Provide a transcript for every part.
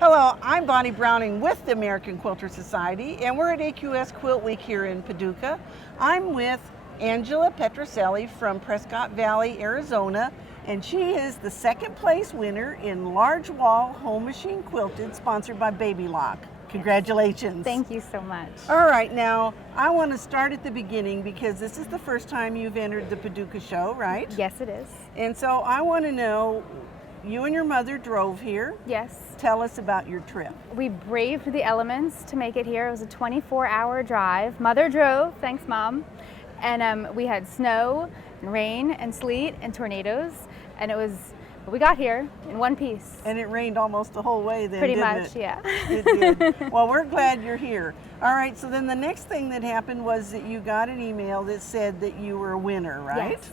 Hello, I'm Bonnie Browning with the American Quilter Society, and we're at AQS Quilt Week here in Paducah. I'm with Angela Petrocelli from Prescott Valley, Arizona, and she is the second place winner in Large Wall Home Machine Quilted, sponsored by Baby Lock. Congratulations. Thank you so much. All right, now I want to start at the beginning because this is the first time you've entered the Paducah show, right? Yes, it is. And so I want to know, you and your mother drove here. Yes. Tell us about your trip. We braved the elements to make it here. It was a 24-hour drive. Mother drove, thanks Mom. We had snow and rain and sleet and tornadoes, and we got here in one piece. And it rained almost the whole way then, Pretty didn't much, it? yeah. It did. Well, we're glad you're here. All right, so then the next thing that happened was that you got an email that said that you were a winner, right? Yes.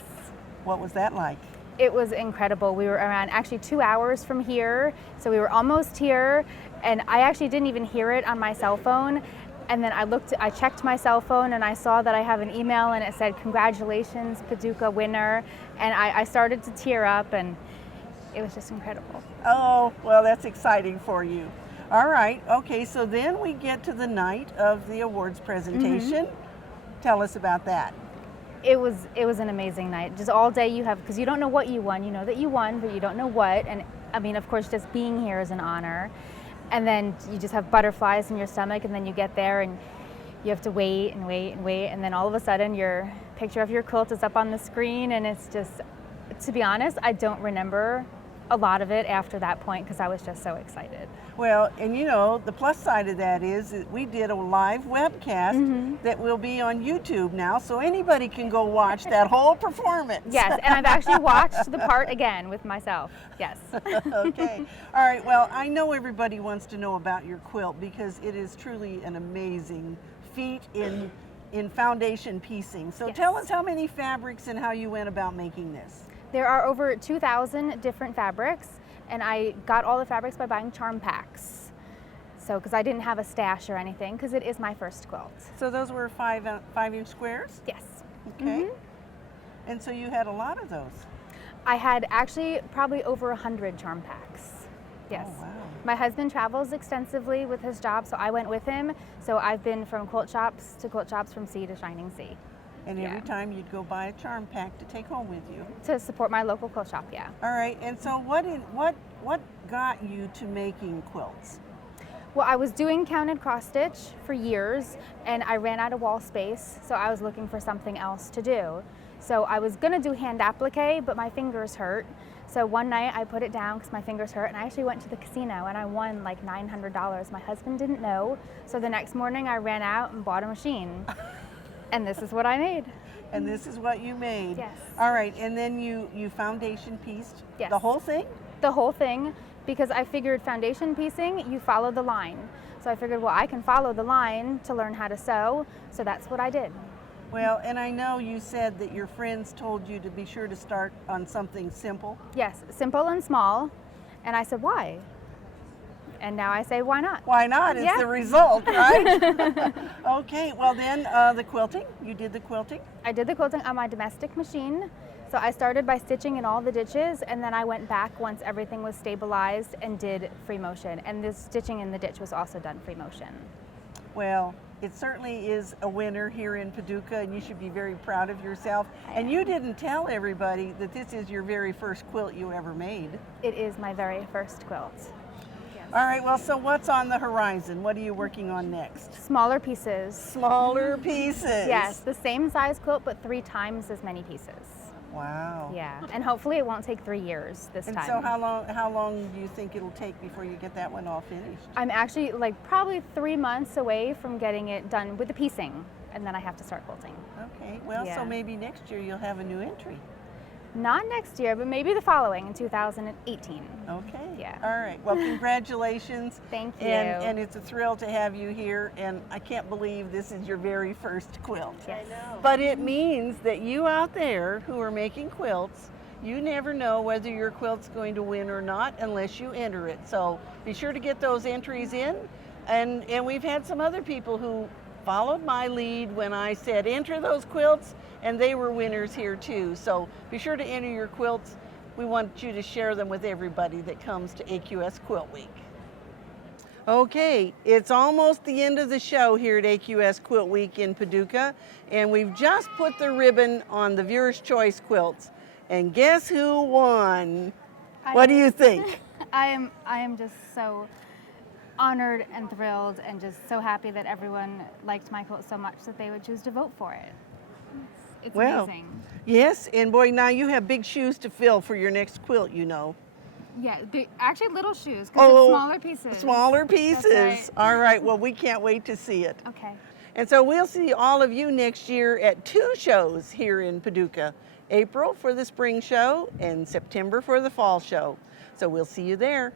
What was that like? It was incredible. We were around actually 2 hours from here, so we were almost here, and I actually didn't even hear it on my cell phone. And then I checked my cell phone and I saw that I have an email and it said, "Congratulations, Paducah winner." And I started to tear up, and it was just incredible. Oh, well, that's exciting for you. All right, okay, so then we get to the night of the awards presentation. Tell us about that. It was an amazing night. Just all day because you don't know what you won. You know that you won, but you don't know what. And I mean, of course, just being here is an honor. And then you just have butterflies in your stomach, and then you get there and you have to wait and wait and wait. And then all of a sudden your picture of your quilt is up on the screen, and it's just, to be honest, I don't remember a lot of it after that point because I was just so excited. Well, and you know, the plus side of that is that we did a live webcast that will be on YouTube now, so anybody can go watch that whole performance. Yes, and I've actually watched the part again with myself. Yes. Okay. All right. Well, I know everybody wants to know about your quilt because it is truly an amazing feat in foundation piecing. So Yes. tell us how many fabrics and how you went about making this. There are over 2,000 different fabrics, and I got all the fabrics by buying charm packs. So, because I didn't have a stash or anything, because it is my first quilt. So those were 5-inch squares? Yes. Okay. And so you had a lot of those. I had actually probably over 100 charm packs. Yes. Oh, wow. My husband travels extensively with his job, so I went with him. So I've been from quilt shops to quilt shops, from sea to shining sea. And every Yeah. time you'd go buy a charm pack to take home with you. To support my local quilt shop, yeah. All right. And so what got you to making quilts? Well, I was doing counted cross stitch for years, and I ran out of wall space, so I was looking for something else to do. So I was gonna do hand applique, but my fingers hurt. So one night I put it down because my fingers hurt, and I actually went to the casino and I won like $900. My husband didn't know, so the next morning I ran out and bought a machine. And this is what I made. And this is what you made. Yes. All right. And then you foundation pieced Yes. the whole thing? The whole thing, because I figured foundation piecing, you follow the line. So I figured, well, I can follow the line to learn how to sew, so that's what I did. Well, and I know you said that your friends told you to be sure to start on something simple. Yes, simple and small. And I said, why? And now I say, why not? Why not? It's Yeah. the result, right? Okay, well then the quilting, you did the quilting? I did the quilting on my domestic machine. So I started by stitching in all the ditches, and then I went back once everything was stabilized and did free motion. And the stitching in the ditch was also done free motion. Well, it certainly is a winner here in Paducah, and you should be very proud of yourself. I And am. you didn't tell everybody that this is your very first quilt you ever made. It is my very first quilt. All right, well, so what's on the horizon? What are you working on next? Smaller pieces. Smaller pieces. Yes, the same size quilt, but 3 times as many pieces. Wow. Yeah, and hopefully it won't take 3 years this And time. so how long do you think it'll take before you get that one all finished? I'm actually like probably 3 months away from getting it done with the piecing, and then I have to start quilting. Okay, well, Yeah. so maybe next year you'll have a new entry. Not next year, but maybe the following in 2018. Okay. Yeah. All right. Well, congratulations. Thank you. And it's a thrill to have you here. And I can't believe this is your very first quilt. Yes. But it means that you out there who are making quilts, you never know whether your quilt's going to win or not unless you enter it. So be sure to get those entries in. And we've had some other people who followed my lead when I said enter those quilts, and they were winners here too. So be sure to enter your quilts. We want you to share them with everybody that comes to AQS Quilt Week. Okay, it's almost the end of the show here at AQS Quilt Week in Paducah, and we've just put the ribbon on the Viewer's Choice quilts. And guess who won? What do you think? I am just so honored and thrilled and just so happy that everyone liked my quilt so much that they would choose to vote for it. It's Well, amazing. yes, and boy, now you have big shoes to fill for your next quilt, you know. Yeah, actually little shoes because it's smaller pieces. Smaller pieces. That's right. All right, well, we can't wait to see it. Okay. And so we'll see all of you next year at 2 shows here in Paducah. April for the spring show and September for the fall show. So we'll see you there.